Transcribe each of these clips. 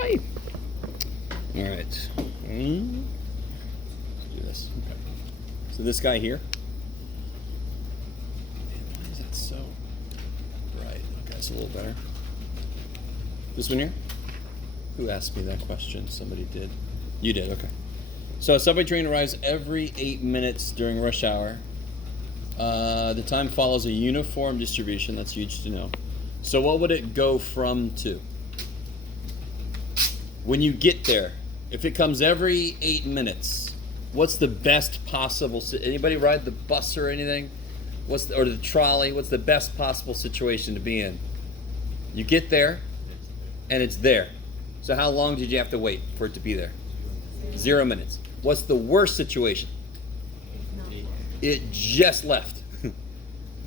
Hi. All right. Let's do this. Okay. So this guy here. Man, why is that so bright? Okay, it's a little better. This one here? Who asked me that question? Somebody did. You did, okay. So a subway train arrives every 8 minutes during rush hour. The time follows a uniform distribution. That's huge to know. So what would it go from to? When you get there, if it comes every 8 minutes, what's the best possible? Anybody ride the bus or anything? Or the trolley? What's the best possible situation to be in? You get there, and it's there. So how long did you have to wait for it to be there? 0 minutes. What's the worst situation? It just left.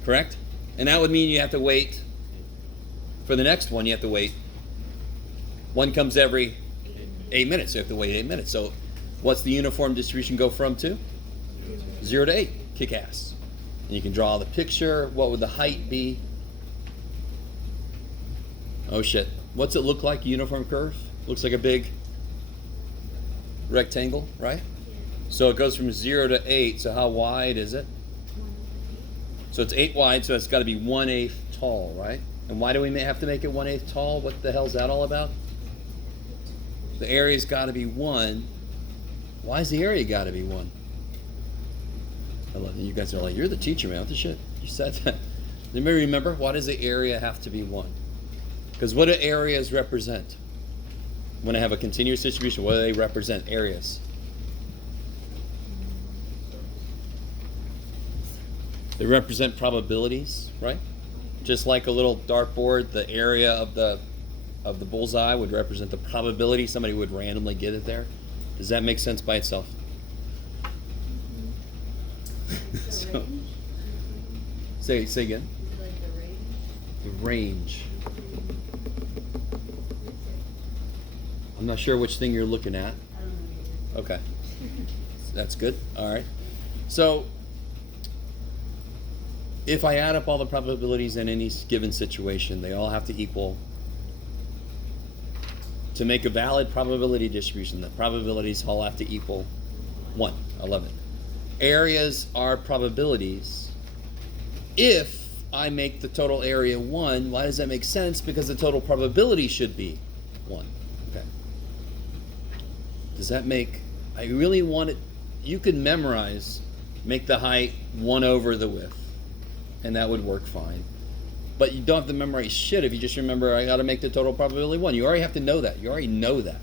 Correct? And that would mean you have to wait. For the next one, you have to wait. One comes every 8 minutes. So you have to wait 8 minutes. So what's the uniform distribution go from to? 0 to 8. Kick ass. And you can draw the picture. What would the height be? Oh shit. What's it look like? Uniform curve? Looks like a big rectangle, right? So it goes from 0 to 8. So how wide is it? So it's 8 wide, so it's got to be 1/8 tall, right? And why do we have to make it 1/8 tall? What the hell's that all about? The area's got to be 1. Why is the area got to be 1? I love it. You guys are like, you're the teacher, man. What the shit? You said that. Anybody remember? Why does the area have to be 1? Because what do areas represent? When I have a continuous distribution, what do they represent? Areas. They represent probabilities, right? Just like a little dartboard, the area of the bullseye would represent the probability somebody would randomly get it there. Does that make sense by itself? So, say again. The range. I'm not sure which thing you're looking at. Okay. That's good. All right. So if I add up all the probabilities in any given situation, they all have to equal. To make a valid probability distribution, the probabilities all have to equal 1. I love it. Areas are probabilities. If I make the total area 1, why does that make sense? Because the total probability should be 1. Okay. Does that make, I really want it, you can memorize, make the height 1 over the width, and that would work fine. But you don't have to memorize shit if you just remember I got to make the total probability 1. You already have to know that. You already know that.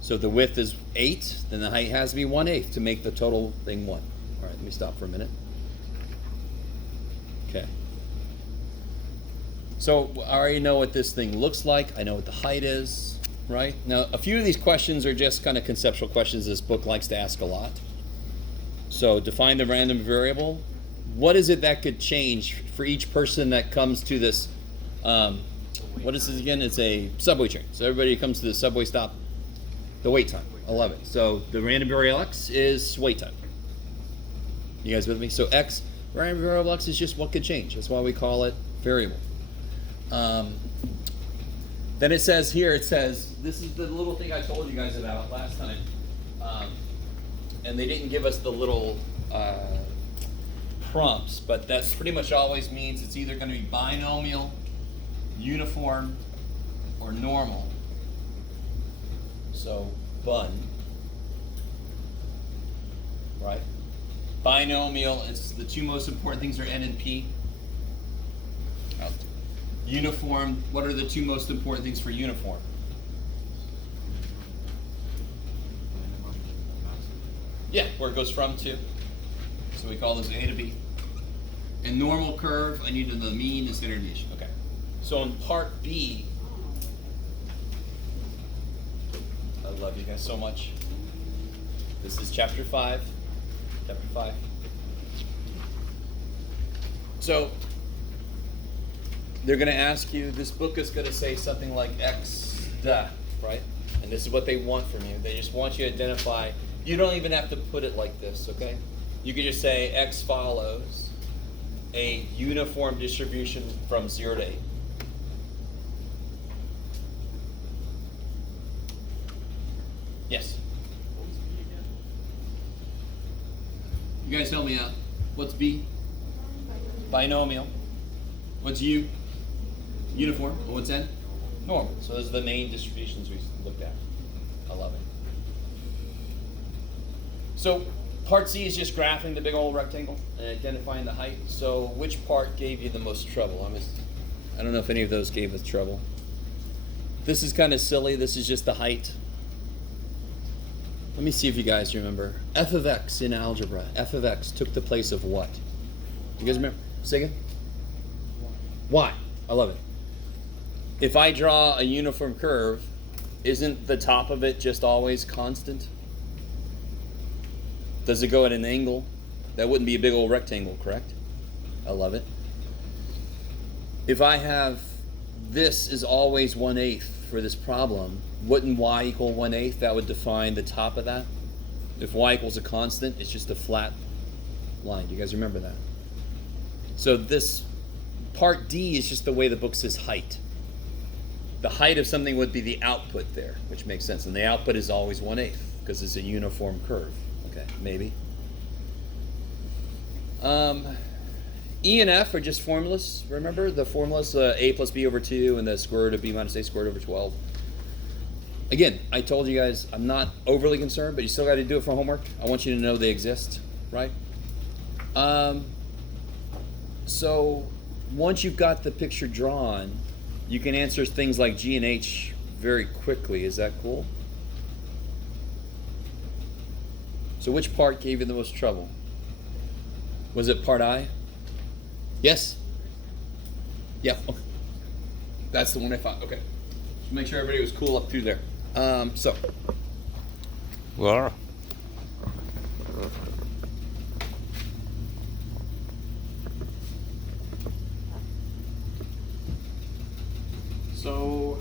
So if the width is 8, then the height has to be 1/8 to make the total thing 1. All right, let me stop for a minute. Okay. So I already know what this thing looks like. I know what the height is, right? Now, a few of these questions are just kind of conceptual questions this book likes to ask a lot. So define the random variable. What is it that could change for each person that comes to this, what is this again? It's a subway train. So everybody comes to the subway stop, the wait time. I love it. So the random variable x is wait time. You guys with me? So x, random variable x is just what could change. That's why we call it variable. Then it says here, it says, this is the little thing I told you guys about last time. And they didn't give us the little prompts, but that's pretty much always means it's either going to be binomial, uniform, or normal. So bun, right? Binomial, it's the two most important things are n and p. Uniform, what are the two most important things for uniform? Yeah, where it goes from to. So we call this A to B. And normal curve, I need the mean and standard deviation. Okay. So in part B, I love you guys so much. This is chapter 5. Chapter 5. So they're going to ask you, this book is going to say something like X da, right? And this is what they want from you. They just want you to identify. You don't even have to put it like this, okay? You could just say X follows a uniform distribution from 0 to 8. Yes. You guys help me out. What's B? Binomial. What's U? Uniform. And what's N? Normal. So those are the main distributions we looked at. I love it. So part C is just graphing the big old rectangle and identifying the height. So which part gave you the most trouble? I don't know if any of those gave us trouble. This is kind of silly. This is just the height. Let me see if you guys remember. F of x in algebra. F of x took the place of what? You guys remember? Say again? Y. I love it. If I draw a uniform curve, isn't the top of it just always constant? Does it go at an angle? That wouldn't be a big old rectangle, correct? I love it. If I have this is always 1/8 for this problem, wouldn't y equal 1/8? That would define the top of that. If y equals a constant, it's just a flat line. Do you guys remember that? So this part D is just the way the book says height. The height of something would be the output there, which makes sense. And the output is always 1/8 because it's a uniform curve. Okay, maybe. E and F are just formulas. Remember the formulas, a plus b over 2 and the square root of b minus a squared over 12. Again, I told you guys I'm not overly concerned, but you still got to do it for homework. I want you to know they exist, right? So once you've got the picture drawn, you can answer things like G and H very quickly. Is that cool? So which part gave you the most trouble? Was it part I? Yes? Yeah. Okay. That's the one I thought. Okay. Just make sure everybody was cool up through there. So. Well, So.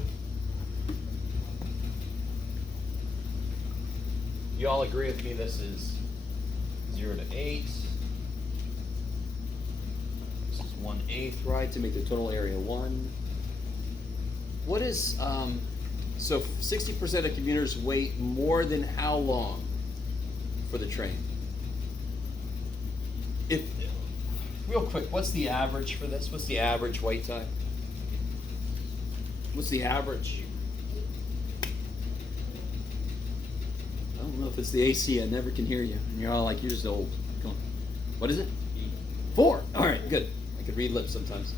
You all agree with me this is 0 to 8. This is 1/8, right, to make the total area 1. What is, so 60% of commuters wait more than how long for the train? Real quick, what's the average for this? What's the average wait time? What's the average? I don't know if it's the AC. I never can hear you. And you're all like, you're just old. Come on. What is it? 4. All right, good. I could read lips sometimes.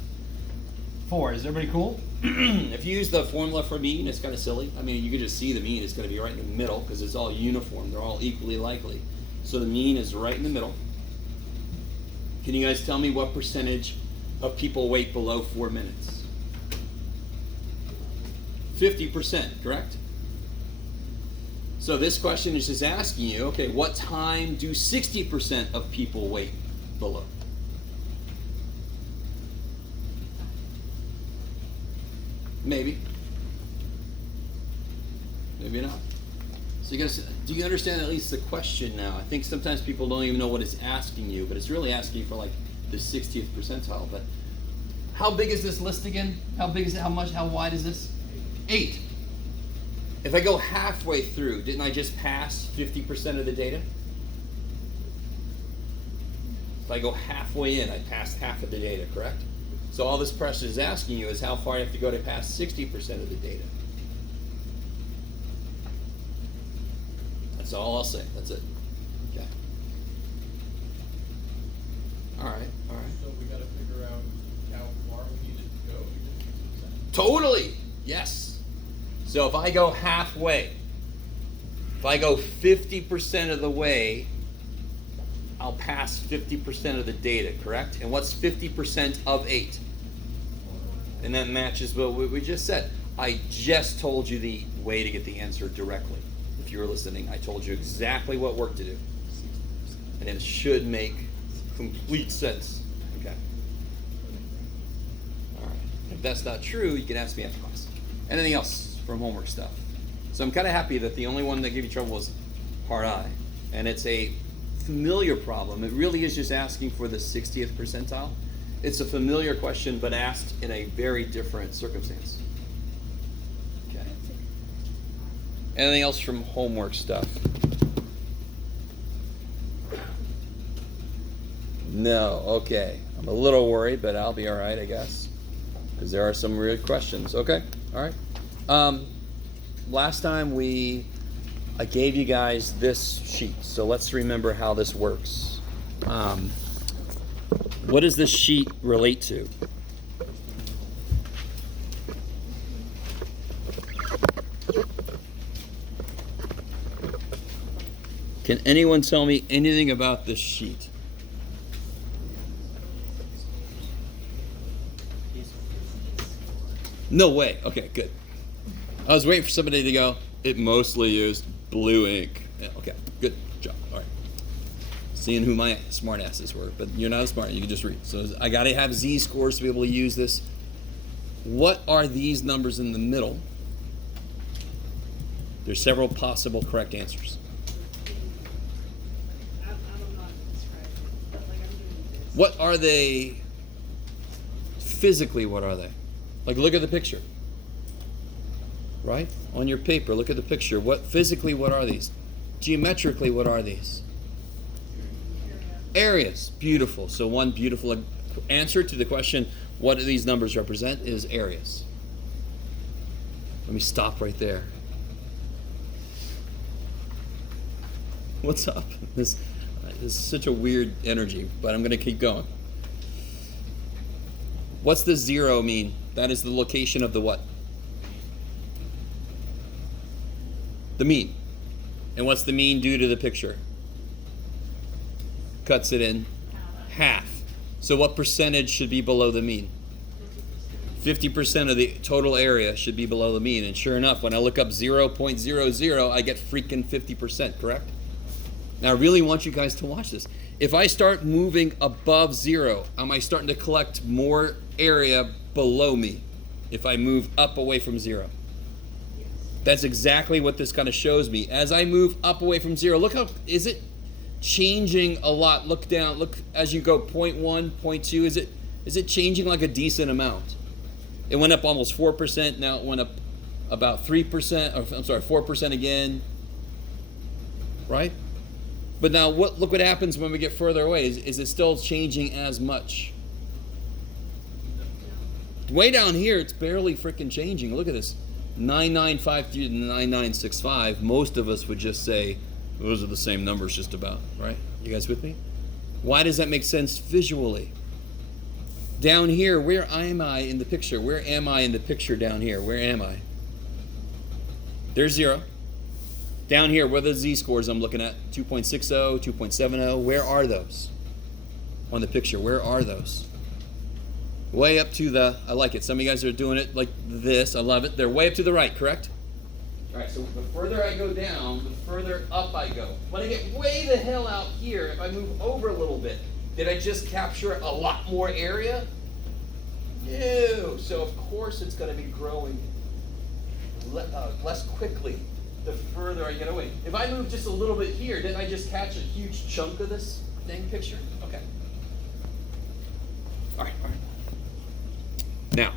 4. Is everybody cool? If you use the formula for mean, it's kind of silly. I mean, you can just see the mean is going to be right in the middle because it's all uniform. They're all equally likely. So the mean is right in the middle. Can you guys tell me what percentage of people wait below 4 minutes? 50%, correct? So this question is just asking you, okay, what time do 60% of people wait below? Maybe. Maybe not. So you guys, do you understand at least the question now? I think sometimes people don't even know what it's asking you, but it's really asking for like the 60th percentile. But how big is this list again? How big is it? How wide is this? 8. If I go halfway through, didn't I just pass 50% of the data? If I go halfway in, I passed half of the data, correct? So all this question is asking you is how far you have to go to pass 60% of the data. That's all I'll say. That's it. Okay. All right. So we got to figure out how far we need it to go. Totally. Yes. So if I go halfway, if I go 50% of the way, I'll pass 50% of the data, correct? And what's 50% of 8? And that matches what we just said. I just told you the way to get the answer directly. If you were listening, I told you exactly what work to do. And it should make complete sense. Okay. All right. If that's not true, you can ask me after class. Anything else from homework stuff? So I'm kind of happy that the only one that gave you trouble was part I. And it's a familiar problem. It really is just asking for the 60th percentile. It's a familiar question, but asked in a very different circumstance. Okay. Anything else from homework stuff? No, okay. I'm a little worried, but I'll be all right, I guess, because there are some weird questions. Okay, all right. Last time I gave you guys this sheet, so let's remember how this works. What does this sheet relate to? Can anyone tell me anything about this sheet? No way. Okay, good. I was waiting for somebody to go, it mostly used blue ink. Yeah, okay, good job. All right. Seeing who my smart asses were, but you're not smart, you can just read. So I gotta have z-scores to be able to use this. What are these numbers in the middle? There's several possible correct answers. What are they physically? What are they? Like, look at the picture. Right? On your paper, look at the picture. What are these? Geometrically, what are these? Areas. Beautiful. So one beautiful answer to the question, what do these numbers represent, is areas. Let me stop right there. What's up? This is such a weird energy, but I'm going to keep going. What's the 0 mean? That is the location of the what? The mean. And what's the mean do to the picture? Cuts it in half. So what percentage should be below the mean? 50% of the total area should be below the mean. And sure enough, when I look up 0.00, I get freaking 50%, correct? Now I really want you guys to watch this. If I start moving above 0, am I starting to collect more area below me if I move up away from 0? That's exactly what this kind of shows me. As I move up away from 0, look how, is it changing a lot? Look down, look as you go 0.1, 0.2, is it changing like a decent amount? It went up almost 4%, now it went up about 3%, or I'm sorry, 4% again, right? But now look what happens when we get further away. Is it still changing as much? Way down here, it's barely freaking changing. Look at this. 9953 to 9965. Most of us would just say, those are the same numbers just about, right? You guys with me? Why does that make sense visually? Down here, where am I in the picture? Where am I in the picture down here? Where am I? There's 0. Down here, what are the z-scores I'm looking at? 2.60, 2.70. Where are those on the picture? Where are those? Way up to the, I like it. Some of you guys are doing it like this. I love it. They're way up to the right, correct? All right, so the further I go down, the further up I go. When I get way the hell out here, if I move over a little bit, did I just capture a lot more area? No. So of course it's going to be growing less quickly the further I get away. If I move just a little bit here, didn't I just catch a huge chunk of this thing picture? Okay. All right. Now,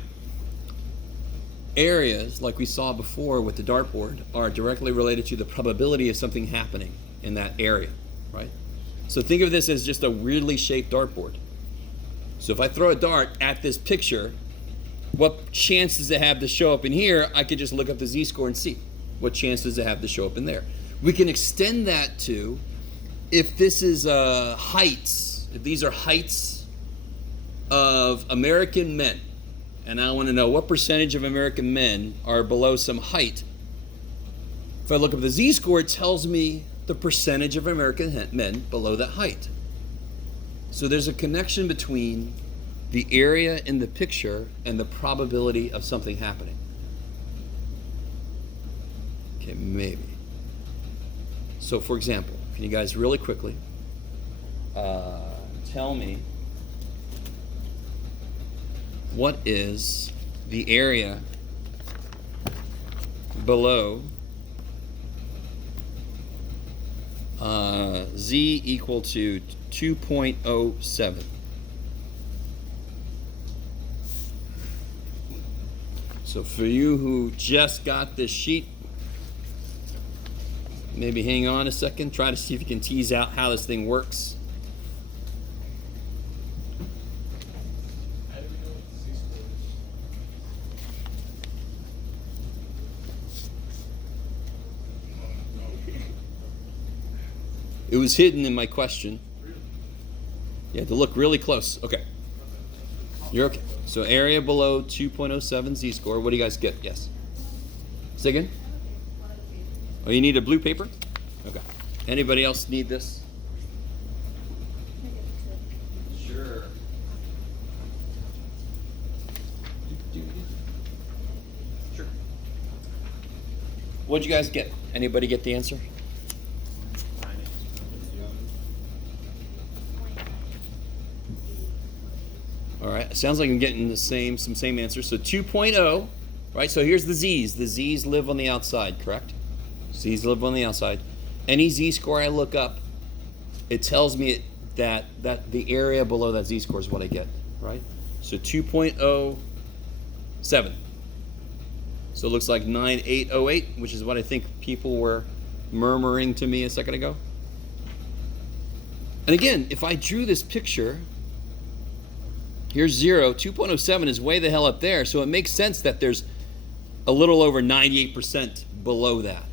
areas, like we saw before with the dartboard, are directly related to the probability of something happening in that area, right? So think of this as just a weirdly shaped dartboard. So if I throw a dart at this picture, what chance does it have to show up in here? I could just look up the z-score and see. What chance does it have to show up in there? We can extend that to, if this is heights, if these are heights of American men, and I want to know what percentage of American men are below some height. If I look up the z-score, it tells me the percentage of American men below that height. So there's a connection between the area in the picture and the probability of something happening. Okay, maybe. So for example, can you guys really quickly tell me what is the area below z equal to 2.07? So for you who just got this sheet, maybe hang on a second, try to see if you can tease out how this thing works. How do we know what the Z-score is? It was hidden in my question. You had to look really close. Okay. You're okay. So area below 2.07 z-score. What do you guys get? Yes. Say again? Oh, you need a blue paper? Okay. Anybody else need this? Sure. Sure. What'd you guys get? Anybody get the answer? All right, sounds like I'm getting some same answers. So 2.0, right? So here's the z's. The z's live on the outside, correct? Z's live on the outside. Any z-score I look up, it tells me that the area below that z-score is what I get, right? So 2.07. So it looks like 9808, which is what I think people were murmuring to me a second ago. And again, if I drew this picture, here's 0. 2.07 is way the hell up there, so it makes sense that there's a little over 98% below that.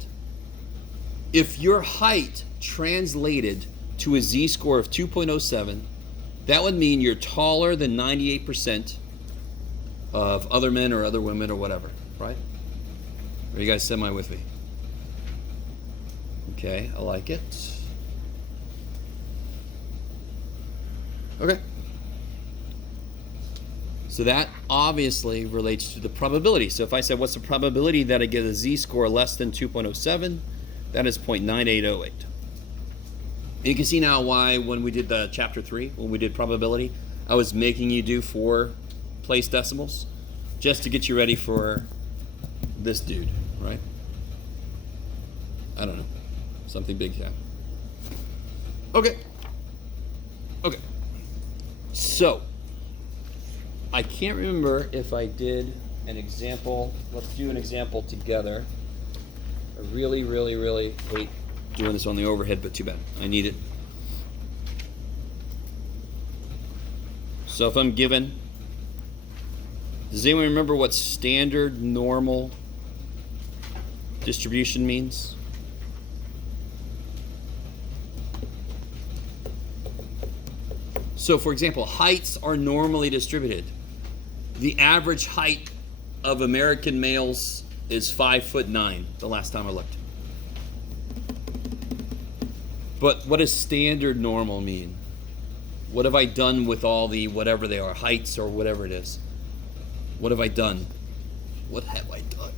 If your height translated to a z-score of 2.07, that would mean you're taller than 98% of other men or other women or whatever, right? Are you guys semi with me? Okay, I like it. Okay. So that obviously relates to the probability. So if I said, what's the probability that I get a z-score less than 2.07? That is 0.9808. And you can see now why when we did the chapter 3, when we did probability, I was making you do 4 place decimals just to get you ready for this dude, right? I don't know. Something big happened. Okay. Okay. So, I can't remember if I did an example. Let's do an example together. I really, really, really hate doing this on the overhead, but too bad. I need it. So if I'm given, does anyone remember what standard normal distribution means? So for example, heights are normally distributed. The average height of American males is 5'9", the last time I looked. But what does standard normal mean? What have I done with all the whatever they are, heights or whatever it is? What have I done? What have I done?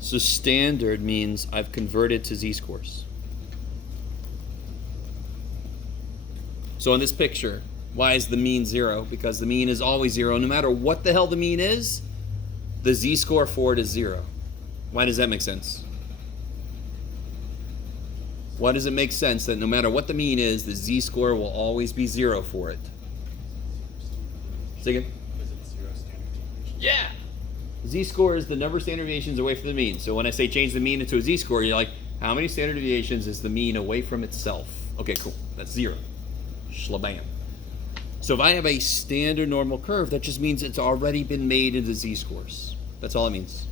So standard means I've converted to z-scores. So in this picture, why is the mean 0? Because the mean is always 0. No matter what the hell the mean is, the z-score for it is 0. Why does that make sense? Why does it make sense that no matter what the mean is, the z-score will always be 0 for it? Say again? Is it 0 standard deviation? Yeah! Z-score is the number of standard deviations away from the mean. So when I say change the mean into a z-score, you're like, how many standard deviations is the mean away from itself? Okay, cool. That's 0. Shlabam. So if I have a standard normal curve, that just means it's already been made into z-scores. That's all it means.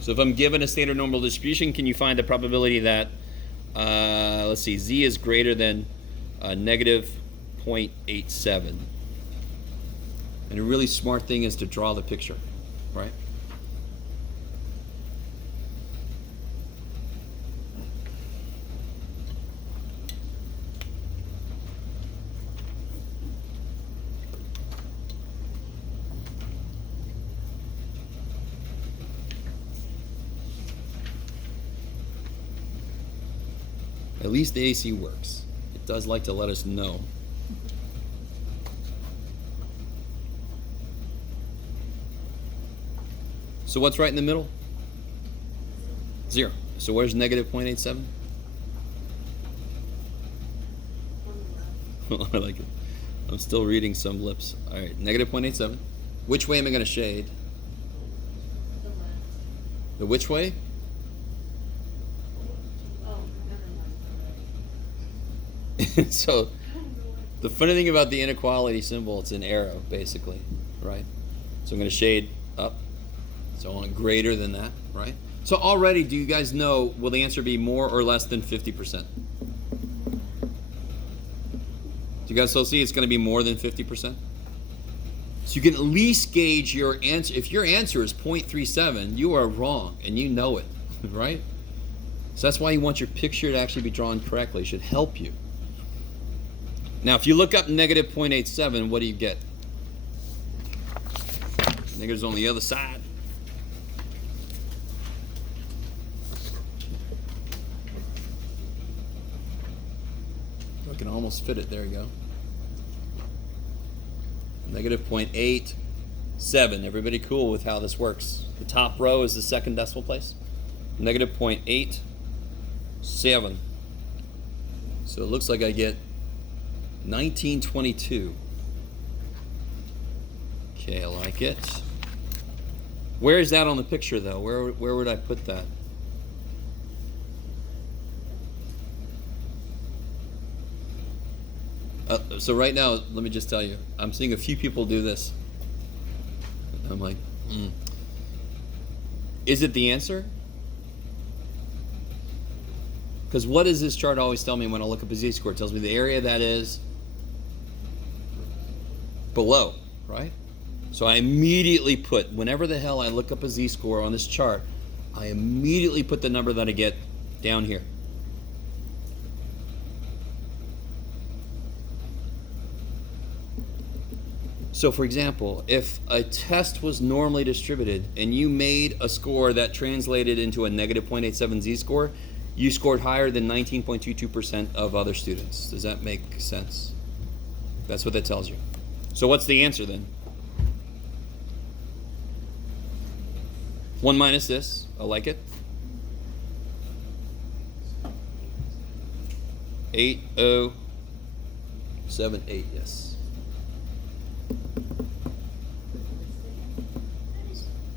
So if I'm given a standard normal distribution, can you find the probability that, let's see, z is greater than negative 0.87? And a really smart thing is to draw the picture, right? At least the AC works. It does like to let us know. So what's right in the middle? 0. So where's negative 0.87? I like it. I'm still reading some lips. All right, negative 0.87. Which way am I going to shade? The which way? Oh, never mind. So the funny thing about the inequality symbol, it's an arrow, basically, right? So I'm going to shade up. So I want greater than that, right? So already, do you guys know, will the answer be more or less than 50%? Do you guys still see it's going to be more than 50%? So you can at least gauge your answer. If your answer is 0.37, you are wrong, and you know it, right? So that's why you want your picture to actually be drawn correctly. It should help you. Now, if you look up negative 0.87, what do you get? Negative's on the other side. I can almost fit it. There you go. Negative 0.87. Everybody cool with how this works? The top row is the second decimal place. Negative 0.87. So it looks like I get 1922. Okay, I like it. Where is that on the picture, though? Where would I put that? So right now, let me just tell you, I'm seeing a few people do this. I'm like, Is it the answer? Because what does this chart always tell me when I look up a z-score? It tells me the area that is below, right? So I immediately put, whenever the hell I look up a z-score on this chart, I immediately put the number that I get down here. So for example, if a test was normally distributed and you made a score that translated into a negative 0.87 z-score, you scored higher than 19.22% of other students. Does that make sense? That's what that tells you. So what's the answer then? 1 minus this. I like it. 8078, yes.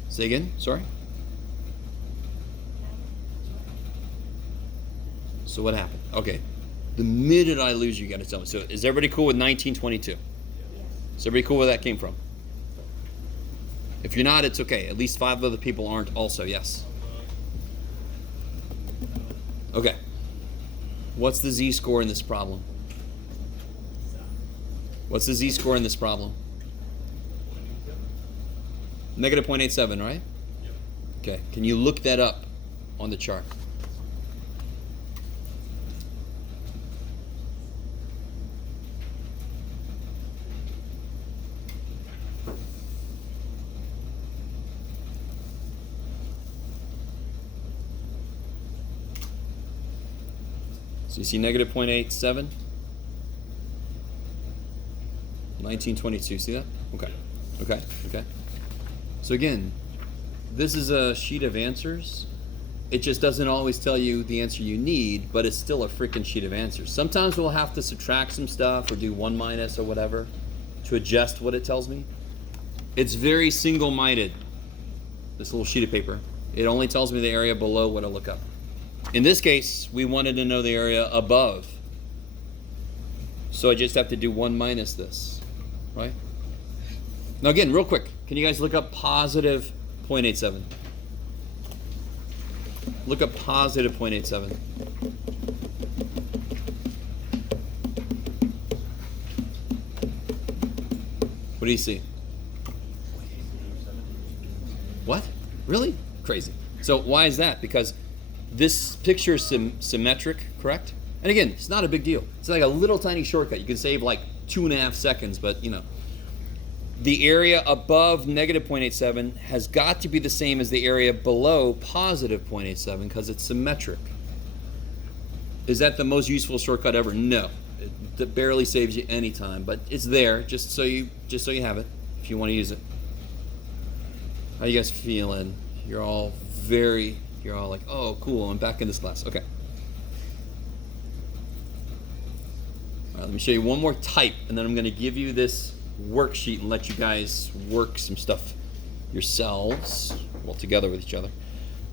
Say again, sorry? So what happened? Okay. The minute I lose you, got to tell me. So is everybody cool with 1922? Is everybody cool where that came from? If you're not, it's okay. At least 5 other people aren't also, yes. Okay. What's the z-score in this problem? What's the z-score in this problem? Negative 0.87, right? Yep. Okay. Can you look that up on the chart? So you see negative 0.87? 1922, see that? Okay. Okay. Okay. So again, this is a sheet of answers. It just doesn't always tell you the answer you need, but it's still a freaking sheet of answers. Sometimes we'll have to subtract some stuff or do 1 minus or whatever to adjust what it tells me. It's very single-minded, this little sheet of paper. It only tells me the area below what I look up. In this case, we wanted to know the area above. So I just have to do 1 minus this, right? Now again, real quick, can you guys look up positive 0.87? Look up positive 0.87. What do you see? What? Really? Crazy. So why is that? Because this picture is symmetric, correct? And again, it's not a big deal. It's like a little tiny shortcut. You can save like 2.5 seconds, but you know. The area above negative 0.87 has got to be the same as the area below positive 0.87 because it's symmetric. Is that the most useful shortcut ever? No. It barely saves you any time, but it's there just so you have it if you want to use it. How you guys feeling? You're all like, oh, cool, I'm back in this class. Okay. All right, let me show you one more type, and then I'm going to give you this worksheet and let you guys work some stuff yourselves, well, together with each other.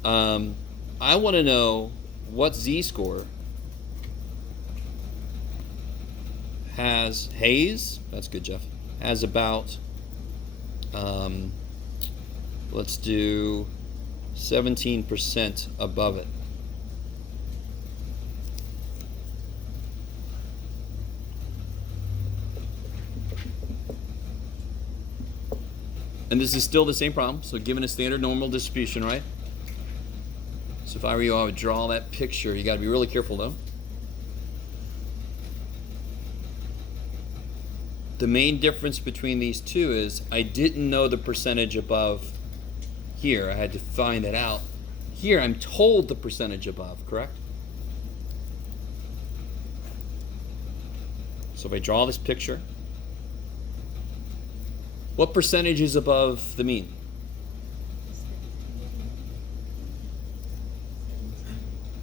I want to know what z-score has Hayes, that's good, Jeff, has about, let's do 17% above it. And this is still the same problem. So given a standard normal distribution, right? So if I were you, I would draw that picture. You got to be really careful though. The main difference between these two is I didn't know the percentage above here. I had to find that out. Here I'm told the percentage above, correct? So if I draw this picture, what percentage is above the mean?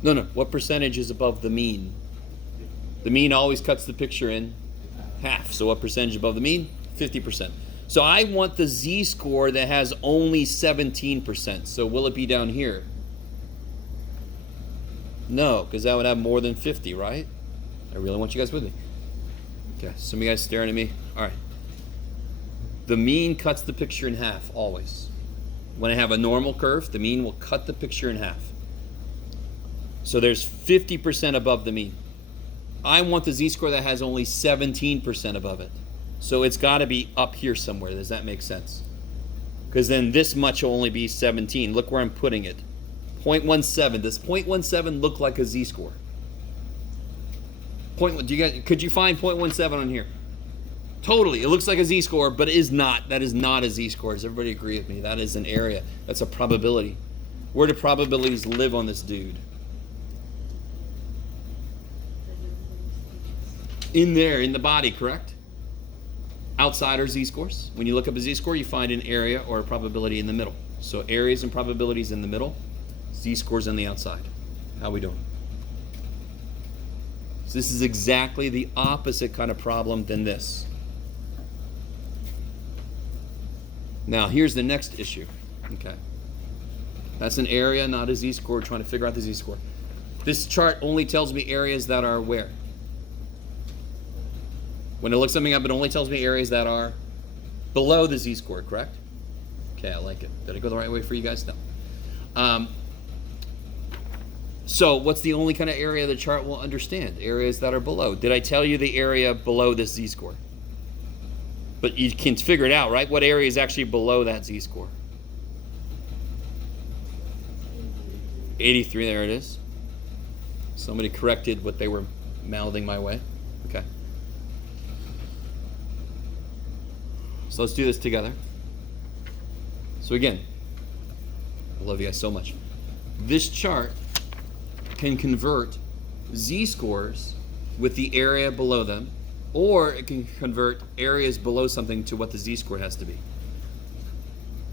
No, what percentage is above the mean? The mean always cuts the picture in half. So what percentage above the mean? 50%. So I want the z-score that has only 17%. So will it be down here? No, because that would have more than 50, right? I really want you guys with me. Okay, some of you guys staring at me. All right. The mean cuts the picture in half, always. When I have a normal curve, the mean will cut the picture in half. So there's 50% above the mean. I want the z-score that has only 17% above it. So it's got to be up here somewhere. Does that make sense? Because then this much will only be 17. Look where I'm putting it. 0.17. Does 0.17 look like a z-score? Could you find 0.17 on here? Totally. It looks like a z-score, but it is not. That is not a z-score. Does everybody agree with me? That is an area. That's a probability. Where do probabilities live on this dude? In there, in the body, correct? Outside are z-scores. When you look up a z-score, you find an area or a probability in the middle. So areas and probabilities in the middle, z-scores on the outside. How we doing? So this is exactly the opposite kind of problem than this. Now, here's the next issue. Okay. That's an area, not a z-score. We're trying to figure out the z-score. This chart only tells me areas that are where? When it looks something up, it only tells me areas that are below the z-score, correct? Okay, I like it. Did I go the right way for you guys? No. So what's the only kind of area the chart will understand? Areas that are below. Did I tell you the area below this z-score? But you can figure it out, right? What area is actually below that z-score? 83, there it is. Somebody corrected what they were mouthing my way. Okay. So let's do this together. So again, I love you guys so much. This chart can convert z-scores with the area below them, or it can convert areas below something to what the z-score has to be.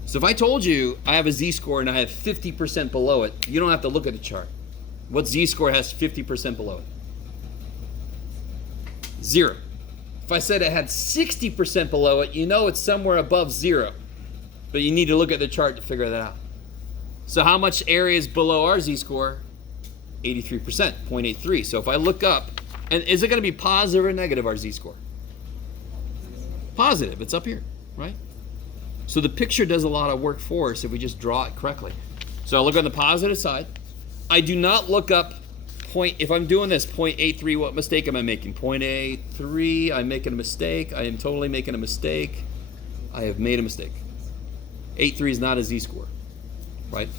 So if I told you I have a z-score and I have 50% below it, you don't have to look at the chart. What z-score has 50% below it? 0. If I said it had 60% below it, you know it's somewhere above 0. But you need to look at the chart to figure that out. So how much area is below our z-score? 83%, 0.83. So if I look up, and is it going to be positive or negative, our z-score? Positive. It's up here, right? So the picture does a lot of work for us if we just draw it correctly. So I look on the positive side. I do not look up if I'm doing this, 0.83, what mistake am I making? 0.83, I'm making a mistake. I am totally making a mistake. I have made a mistake. 83 is not a z-score, right?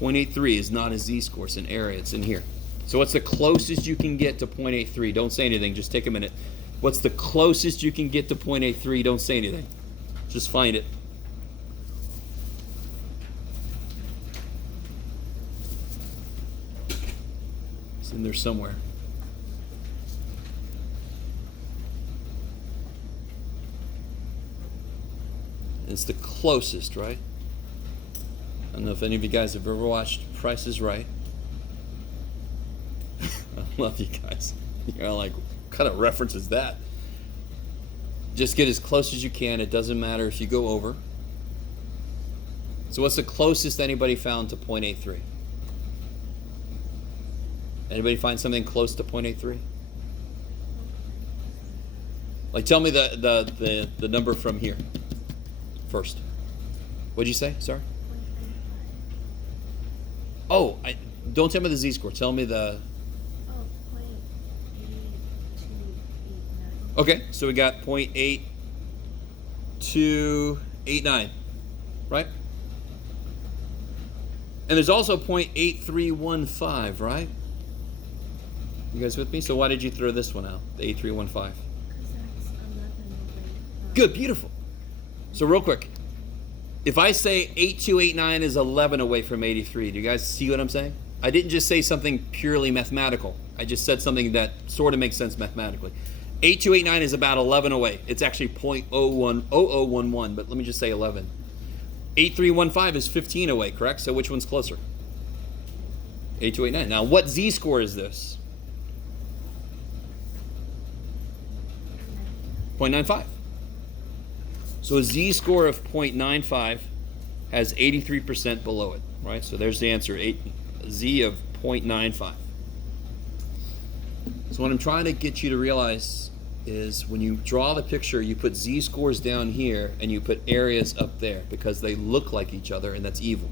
0.83 is not a z-score. It's an area. It's in here. So what's the closest you can get to 0.83? Don't say anything. Just take a minute. What's the closest you can get to 0.83? Don't say anything. Just find it. It's in there somewhere. It's the closest, right? I don't know if any of you guys have ever watched Price is Right. I love you guys. You're like, what kind of reference is that? Just get as close as you can. It doesn't matter if you go over. So what's the closest anybody found to 0.83? Anybody find something close to 0.83? Like, tell me the number from here first. What'd you say? Sorry. Oh, don't tell me the z-score. Tell me the. Okay, so we got 0.8289, right? And there's also 0.8315, right? You guys with me? So why did you throw this one out, the 8315? Good, beautiful. So real quick, if I say 8289 is 11 away from 83, do you guys see what I'm saying? I didn't just say something purely mathematical. I just said something that sort of makes sense mathematically. 8289 is about 11 away. It's actually 0.0011, but let me just say 11. 8315 is 15 away, correct? So which one's closer? 8289. Now, what z-score is this? 0.95. So a z-score of 0.95 has 83% below it, right? So there's the answer, z of 0.95. So what I'm trying to get you to realize is when you draw the picture, you put z-scores down here and you put areas up there because they look like each other, and that's evil.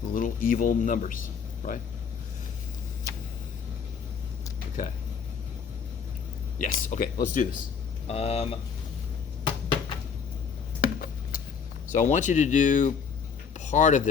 The little evil numbers, right? Okay. Yes, okay, let's do this. So I want you to do part of this.